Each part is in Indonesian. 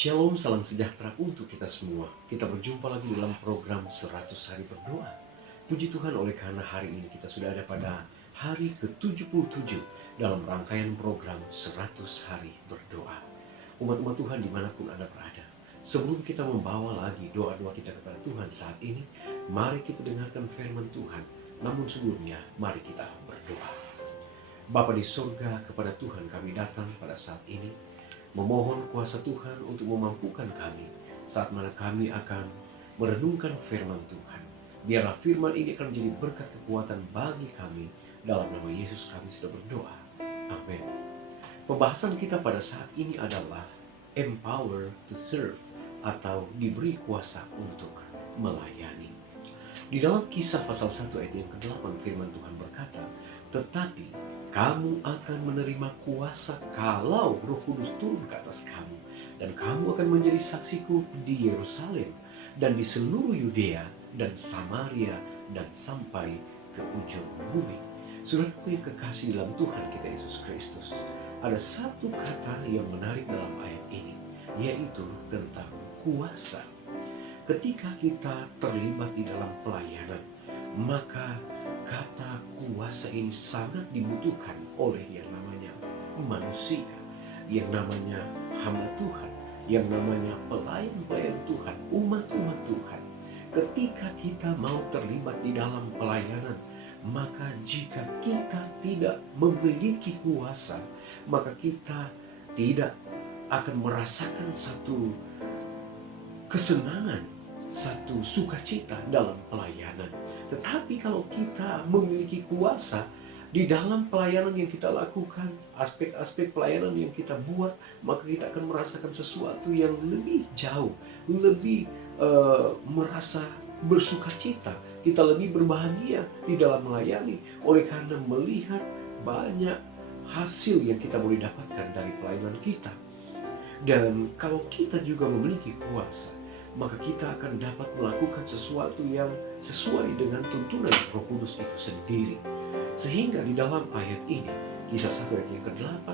Shalom, salam sejahtera untuk kita semua. Kita berjumpa lagi dalam program 100 hari berdoa. Puji Tuhan, oleh karena hari ini kita sudah ada pada hari ke-77 dalam rangkaian program 100 hari berdoa. Umat-umat Tuhan dimanapun Anda berada, sebelum kita membawa lagi doa-doa kita kepada Tuhan saat ini, mari kita dengarkan firman Tuhan. Namun sebelumnya, mari kita berdoa. Bapa di surga, kepada Tuhan kami datang pada saat ini, memohon kuasa Tuhan untuk memampukan kami saat mana kami akan merenungkan firman Tuhan. Biarlah firman ini akan menjadi berkat kekuatan bagi kami. Dalam nama Yesus kami sudah berdoa. Amin. Pembahasan kita pada saat ini adalah empower to serve, atau diberi kuasa untuk melayani. Di dalam Kisah pasal 1 ayat yang ke-8 firman Tuhan berkata, "Tetapi kamu akan menerima kuasa kalau Roh Kudus turun ke atas kamu, dan kamu akan menjadi saksiku di Yerusalem dan di seluruh Yudea dan Samaria dan sampai ke ujung bumi." Saudaraku yang kekasih dalam Tuhan kita Yesus Kristus, ada satu kata yang menarik dalam ayat ini, yaitu tentang kuasa. Ketika kita terlibat di dalam pelayanan, maka kata kuasa ini sangat dibutuhkan oleh yang namanya manusia, yang namanya hamba Tuhan, yang namanya pelayan-pelayan Tuhan, umat-umat Tuhan. Ketika kita mau terlibat di dalam pelayanan, maka jika kita tidak memiliki kuasa, maka kita tidak akan merasakan satu kesenangan, satu sukacita dalam pelayanan. Tetapi kalau kita memiliki kuasa di dalam pelayanan yang kita lakukan, aspek-aspek pelayanan yang kita buat, maka kita akan merasakan sesuatu yang lebih jauh, lebih merasa bersukacita. Kita lebih berbahagia di dalam melayani, oleh karena melihat banyak hasil yang kita boleh dapatkan dari pelayanan kita. Dan kalau kita juga memiliki kuasa, maka kita akan dapat melakukan sesuatu yang sesuai dengan tuntunan Roh Kudus itu sendiri. Sehingga di dalam ayat ini, Kisah 1 ayat yang ke-8,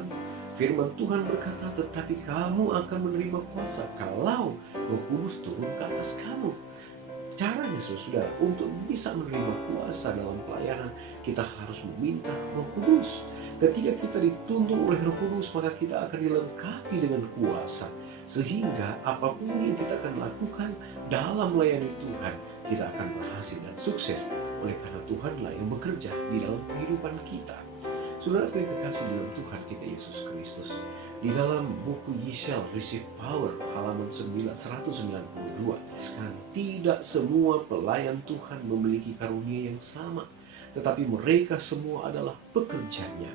firman Tuhan berkata, "Tetapi kamu akan menerima kuasa kalau Roh Kudus turun ke atas kamu." Caranya saudara, untuk bisa menerima kuasa dalam pelayanan, kita harus meminta Roh Kudus. Ketika kita dituntun oleh Roh Kudus, maka kita akan dilengkapi dengan kuasa. Sehingga apapun yang kita akan lakukan dalam melayani Tuhan, kita akan berhasil dan sukses. Oleh karena Tuhanlah yang bekerja di dalam kehidupan kita. Saudara yang kekasih dalam Tuhan kita Yesus Kristus, di dalam buku Yesaya Receive Power halaman 192, sekarang tidak semua pelayan Tuhan memiliki karunia yang sama, tetapi mereka semua adalah pekerjanya.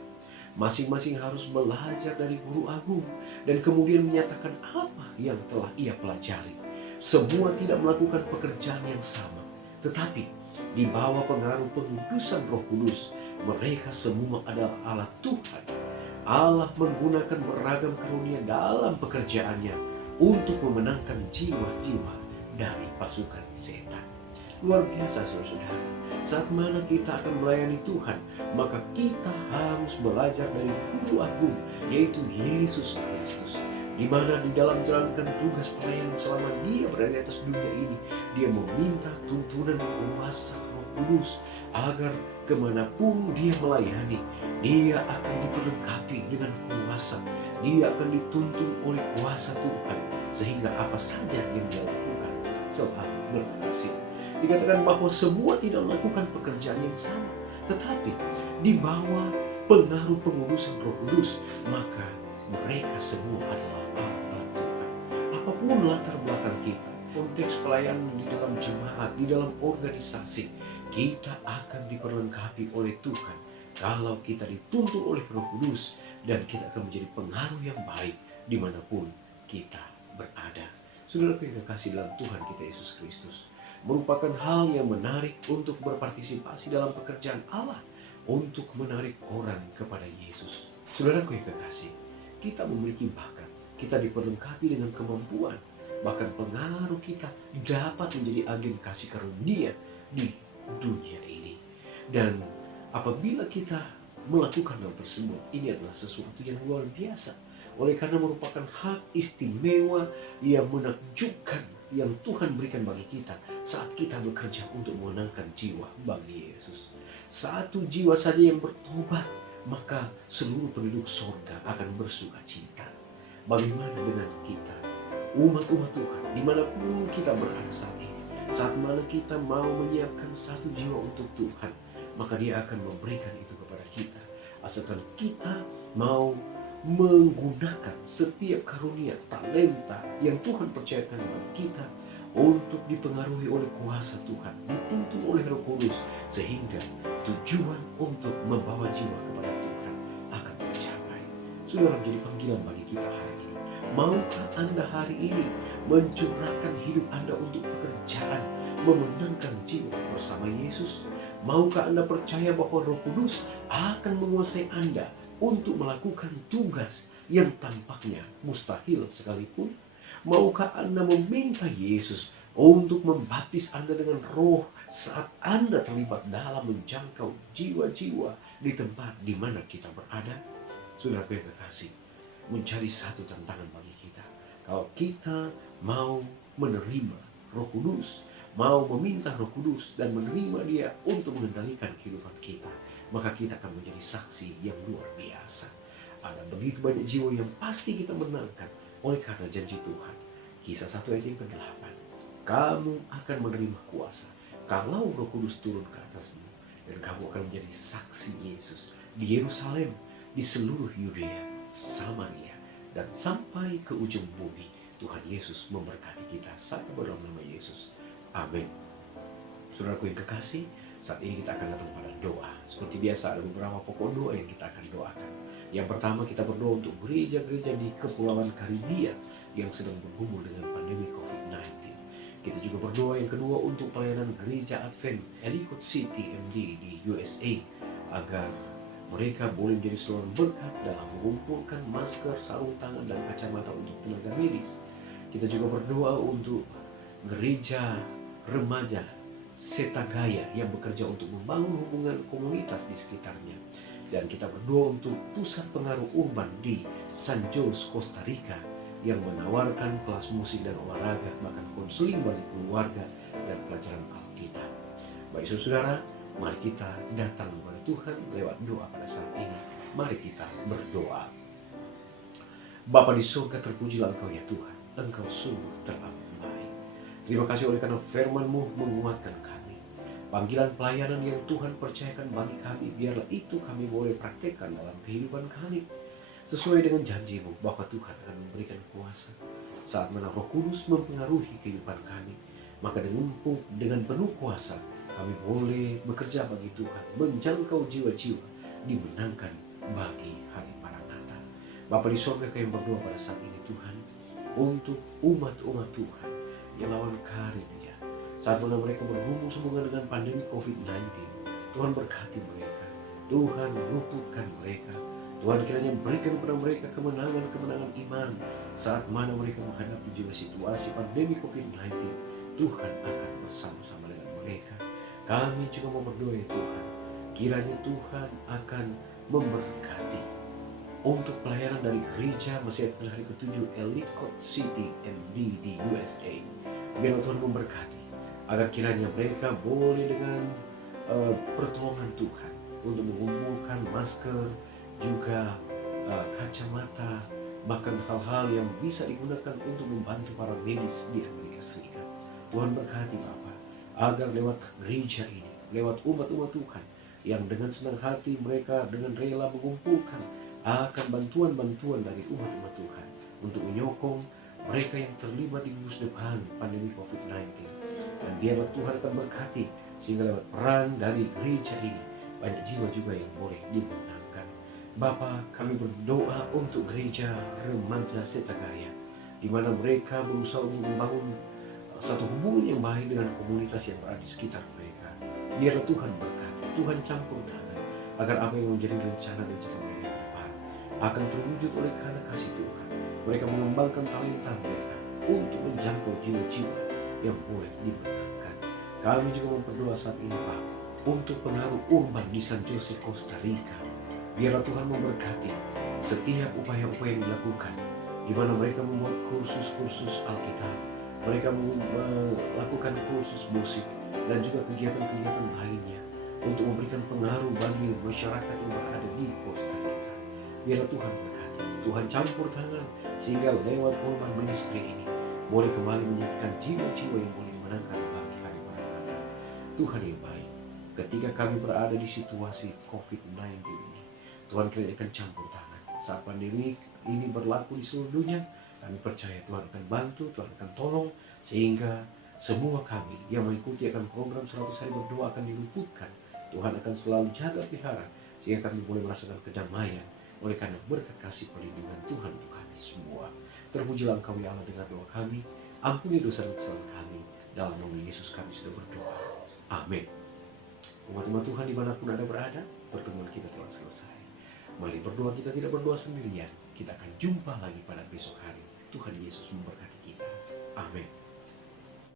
Masing-masing harus belajar dari guru agung dan kemudian menyatakan apa yang telah ia pelajari. Semua tidak melakukan pekerjaan yang sama, tetapi di bawah pengaruh pengudusan Roh Kudus, mereka semua adalah alat Tuhan. Allah menggunakan beragam karunia dalam pekerjaannya untuk memenangkan jiwa-jiwa dari pasukan setan. Luar biasa saudara. Saat mana kita akan melayani Tuhan, maka kita harus belajar dari guru agung, yaitu Yesus Kristus. Di mana di dalam menjalankan tugas pelayanan selama dia berada di atas dunia ini, dia meminta tuntunan kuasa Roh Kudus agar kemanapun dia melayani, dia akan diperlengkapi dengan kuasa. Dia akan dituntun oleh kuasa Tuhan, sehingga apa saja yang dia lakukan selalu berhasil. Dikatakan bahwa semua tidak melakukan pekerjaan yang sama, tetapi di bawah pengaruh pengurusan Roh Kudus, maka mereka semua adalah alat Tuhan. Apapun latar belakang kita, konteks pelayanan di dalam jemaat, di dalam organisasi, kita akan diperlengkapi oleh Tuhan kalau kita dituntun oleh Roh Kudus, dan kita akan menjadi pengaruh yang baik dimanapun kita berada. Saudara yang kekasih dalam Tuhan kita Yesus Kristus, merupakan hal yang menarik untuk berpartisipasi dalam pekerjaan Allah, untuk menarik orang kepada Yesus. Saudaraku yang kekasih, kita memiliki bakat, kita diperlengkapi dengan kemampuan, bahkan pengaruh kita dapat menjadi agen kasih karunia di dunia ini. Dan apabila kita melakukan hal tersebut, ini adalah sesuatu yang luar biasa. Oleh karena merupakan hak istimewa yang menakjubkan yang Tuhan berikan bagi kita saat kita bekerja untuk memenangkan jiwa bagi Yesus. Satu jiwa saja yang bertobat, maka seluruh penduduk sorga akan bersuka cita. Bagaimana dengan kita, umat-umat Tuhan, dimanapun kita berada saat ini? Saat mana kita mau menyiapkan satu jiwa untuk Tuhan, maka Dia akan memberikan itu kepada kita. Asalkan kita mau menggunakan setiap karunia, talenta yang Tuhan percayakan kepada kita untuk dipengaruhi oleh kuasa Tuhan, dituntun oleh Roh Kudus, sehingga tujuan untuk membawa jiwa kepada Tuhan akan tercapai. Saudara, menjadi panggilan bagi kita hari ini. Maukah Anda hari ini mencurahkan hidup Anda untuk pekerjaan memenangkan jiwa bersama Yesus? Maukah Anda percaya bahwa Roh Kudus akan menguasai Anda untuk melakukan tugas yang tampaknya mustahil sekalipun? Maukah Anda meminta Yesus untuk membaptis Anda dengan Roh saat Anda terlibat dalam menjangkau jiwa-jiwa di tempat di mana kita berada? Saudara yang kekasih, mencari satu tantangan bagi kita. Kalau kita mau menerima Roh Kudus, mau meminta Roh Kudus dan menerima Dia untuk mengendalikan kehidupan kita, maka kita akan menjadi saksi yang luar biasa. Ada begitu banyak jiwa yang pasti kita menangkan oleh karena janji Tuhan. Kisah 1 ayat yang ke-8. Kamu akan menerima kuasa kalau Roh Kudus turun ke atasmu, dan kamu akan menjadi saksi Yesus di Yerusalem, di seluruh Yudea, Samaria, dan sampai ke ujung bumi. Tuhan Yesus memberkati kita satu dalam nama Yesus. Amin. Saudaraku yang kekasih, saat ini kita akan datang pada doa. Seperti biasa ada beberapa pokok doa yang kita akan doakan. Yang pertama, kita berdoa untuk gereja-gereja di Kepulauan Karibia yang sedang bergumul dengan pandemi COVID-19. Kita juga berdoa yang kedua untuk pelayanan gereja Advent Ellicott City MD di USA, agar mereka boleh menjadi saluran berkat dalam mengumpulkan masker, sarung tangan, dan kacamata untuk tenaga medis. Kita juga berdoa untuk gereja remaja Setagaya yang bekerja untuk membangun hubungan komunitas di sekitarnya. Dan kita berdoa untuk pusat pengaruh urban di San Jose, Costa Rica, yang menawarkan kelas musik dan olahraga, bahkan konseling bagi keluarga dan pelajaran Alkitab. Baik saudara, mari kita datang kepada Tuhan lewat doa pada saat ini. Mari kita berdoa. Bapa di surga, terpujilah Engkau ya Tuhan. Engkau sungguh terlalu baik. Terima kasih oleh karena firman-Mu menguatkan kami. Panggilan pelayanan yang Tuhan percayakan bagi kami, biarlah itu kami boleh praktekkan dalam kehidupan kami. Sesuai dengan janji-Mu bahwa Tuhan akan memberikan kuasa saat mana Roh Kudus mempengaruhi kehidupan kami. Maka dengan penuh kuasa kami boleh bekerja bagi Tuhan, menjangkau jiwa-jiwa, dimenangkan bagi hari Maranatha. Bapa di surga, kami berdoa pada saat ini Tuhan, untuk umat-umat Tuhan yang lawan Karibia, saat mana mereka berhubungan dengan pandemi COVID-19. Tuhan berkati mereka, Tuhan luputkan mereka, Tuhan kiranya berikan kepada mereka kemenangan-kemenangan iman saat mana mereka menghadapi juga situasi pandemi COVID-19. Tuhan akan bersama-sama dengan mereka. Kami juga mau berdoa ya Tuhan, kiranya Tuhan akan memberkati untuk pelayanan dari gereja Masjid Hari ke-7 Ellicott City MD di USA. Biar Tuhan memberkati, agar kiranya mereka boleh dengan pertolongan Tuhan untuk mengumpulkan masker, juga kacamata, bahkan hal-hal yang bisa digunakan untuk membantu para medis di Amerika Serikat. Tuhan berkati Bapa, agar lewat gereja ini, lewat umat-umat Tuhan yang dengan senang hati mereka dengan rela mengumpulkan akan bantuan-bantuan dari umat-umat Tuhan untuk menyokong mereka yang terlibat di gugus depan pandemi COVID-19. Dan biarlah Tuhan akan berkati, sehingga lewat peran dari gereja ini banyak jiwa juga yang boleh dimenangkan. Bapa, kami berdoa untuk gereja remaja Setagaya, di mana mereka berusaha untuk membangun satu hubungan yang baik dengan komunitas yang berada di sekitar mereka. Biarlah Tuhan berkati, Tuhan campur tangan, agar apa yang menjadi rencana dan cita mereka ke depan akan terwujud oleh karena kasih Tuhan. Mereka mengembangkan talenta mereka untuk menjangkau jiwa-jiwa yang boleh dimenangkan. Kami juga memperdoa saat ini Pak, untuk pengaruh urban di San Jose, Costa Rica. Biarlah Tuhan memberkati setiap upaya-upaya yang dilakukan, di mana mereka membuat kursus-kursus Alkitab, mereka melakukan kursus musik, dan juga kegiatan-kegiatan lainnya untuk memberikan pengaruh bagi masyarakat yang berada di Costa Rica. Biarlah Tuhan berkati, Tuhan campur tangan, sehingga lewat program ministry ini boleh kembali menyiapkan jiwa-jiwa yang boleh dimenangkan bagi kami berada. Tuhan yang baik, ketika kami berada di situasi COVID-19 ini, Tuhan kiranya akan campur tangan. Saat pandemi ini berlaku di seluruh dunia, kami percaya Tuhan akan bantu, Tuhan akan tolong, sehingga semua kami yang mengikuti akan program 100 hari berdoa akan diluputkan. Tuhan akan selalu jaga pelihara, sehingga kami boleh merasakan kedamaian oleh karena berkat kasih perlindungan Tuhan untuk kami semua. Terpujilah Engkau ya Allah dengan doa kami. Ampuni dosa dan kesalahan kami. Dalam nama Yesus kami sudah berdoa. Amin. Umat-umat Tuhan dimanapun Anda berada, pertemuan kita telah selesai. Mari berdoa, kita tidak berdoa sendirian. Kita akan jumpa lagi pada besok hari. Tuhan Yesus memberkati kita. Amin.